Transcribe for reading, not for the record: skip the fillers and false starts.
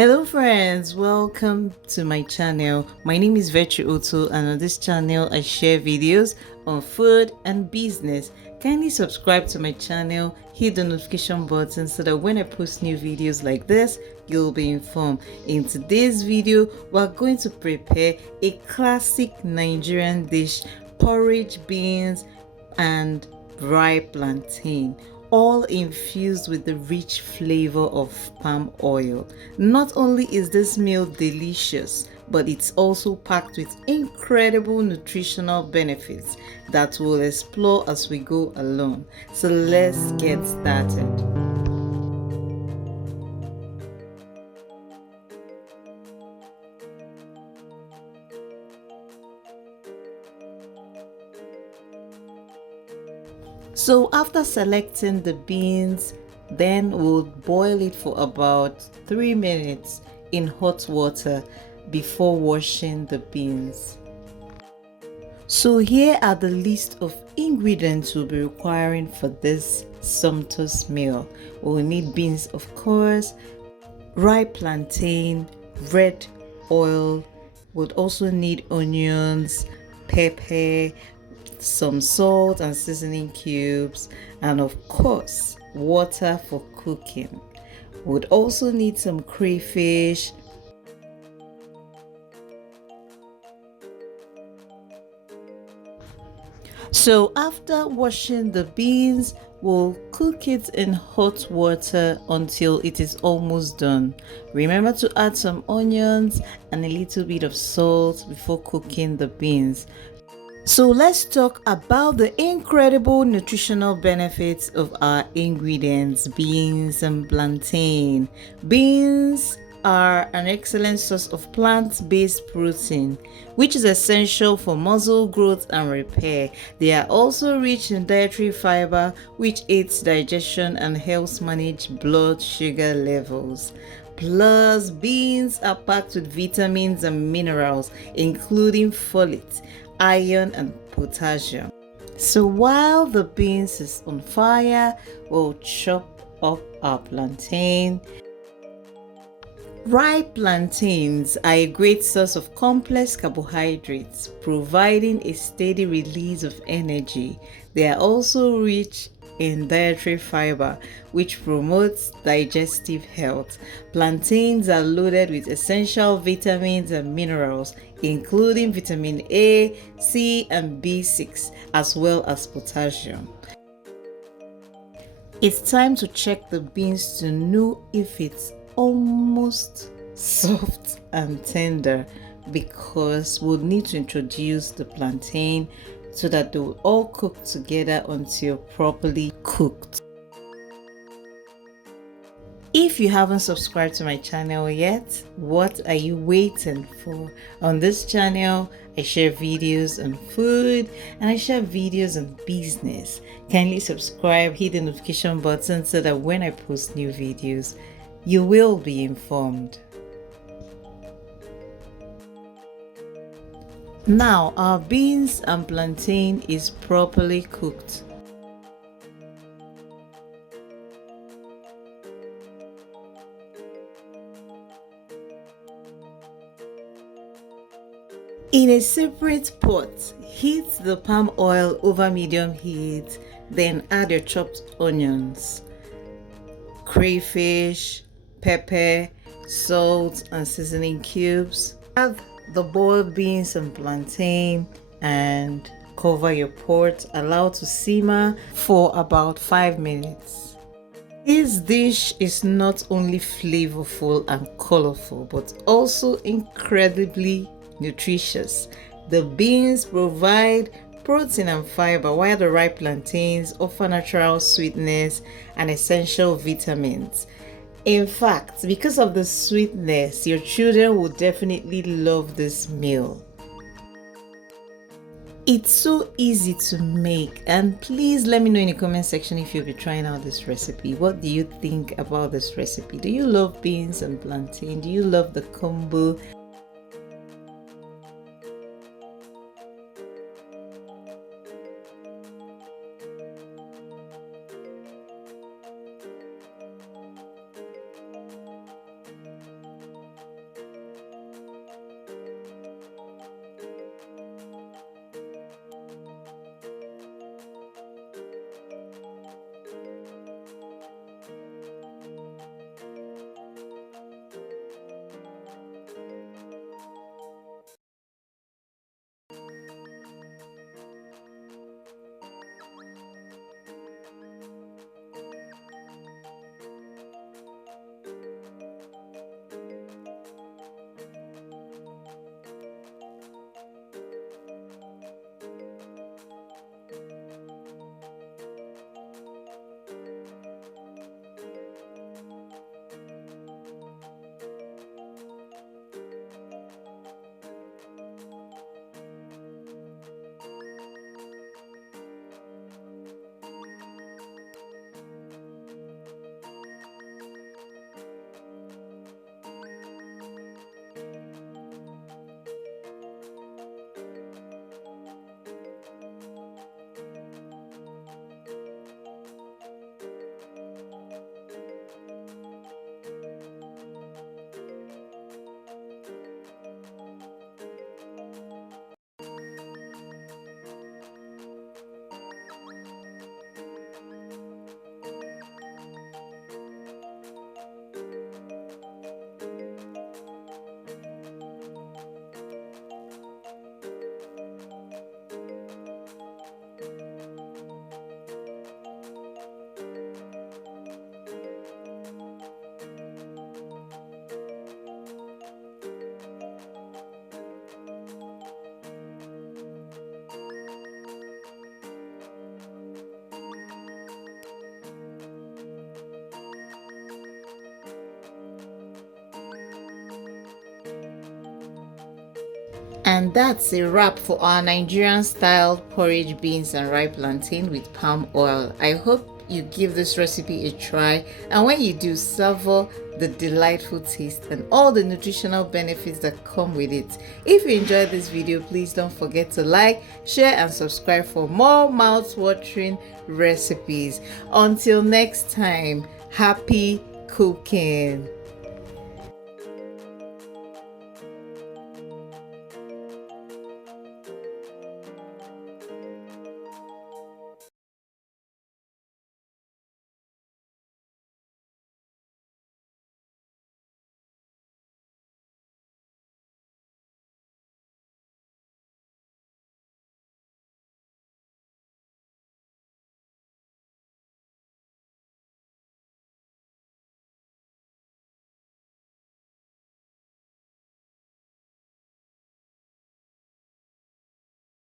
Hello friends, welcome to my channel. My name is Vetri Otto, and on this channel I share videos on food and business. Kindly subscribe to my channel, hit the notification button so that when I post new videos like this, you'll be informed. In today's video, we're going to prepare a classic Nigerian dish, porridge beans and ripe plantain, all infused with the rich flavor of palm oil. Not only is this meal delicious, but it's also packed with incredible nutritional benefits that we'll explore as we go along. So let's get started. So after selecting the beans, then we'll boil it for about 3 minutes in hot water before washing the beans. So here are the list of ingredients we'll be requiring for this sumptuous meal. We'll need beans, of course, ripe plantain, red oil. We'll also need onions, pepper, some salt and seasoning cubes, and of course water for cooking. Would also need some crayfish, so after washing the beans, we'll cook it in hot water until it is almost done. Remember to add some onions and a little bit of salt before cooking the beans. So let's talk about the incredible nutritional benefits of our ingredients, beans and plantain. Beans are an excellent source of plant-based protein, which is essential for muscle growth and repair. They are also rich in dietary fiber, which aids digestion and helps manage blood sugar levels. Plus, beans are packed with vitamins and minerals, including folate, iron and potassium. So while the beans is on fire, we'll chop up our plantain. Ripe plantains are a great source of complex carbohydrates, providing a steady release of energy. They are also rich in dietary fiber, which promotes digestive health. Plantains are loaded with essential vitamins and minerals, including vitamin A, C, and B6, as well as potassium. It's time to check the beans to know if it's almost soft and tender, because we'll need to introduce the plantain so that they will all cook together until properly cooked. If you haven't subscribed to my channel yet, what are you waiting for? On this channel, I share videos on food and I share videos on business. Kindly subscribe, hit the notification button so that when I post new videos, you will be informed. Now our beans and plantain is properly cooked. In a separate pot, heat the palm oil over medium heat, then add your chopped onions, crayfish, pepper, salt and seasoning cubes. Add the boiled beans and plantain and cover your pot. Allow to simmer for about 5 minutes. This dish is not only flavorful and colorful, but also incredibly nutritious. The beans provide protein and fiber, while the ripe plantains offer natural sweetness and essential vitamins. In fact, because of the sweetness, your children will definitely love this meal. It's so easy to make, and please let me know in the comment section if you'll be trying out this recipe. What do you think about this recipe? Do you love beans and plantain? Do you love the combo? And that's a wrap for our Nigerian style porridge beans and ripe plantain with palm oil. I hope you give this recipe a try, and when you do, savor the delightful taste and all the nutritional benefits that come with it. If you enjoyed this video, please don't forget to like, share and subscribe for more mouth-watering recipes. Until next time, happy cooking.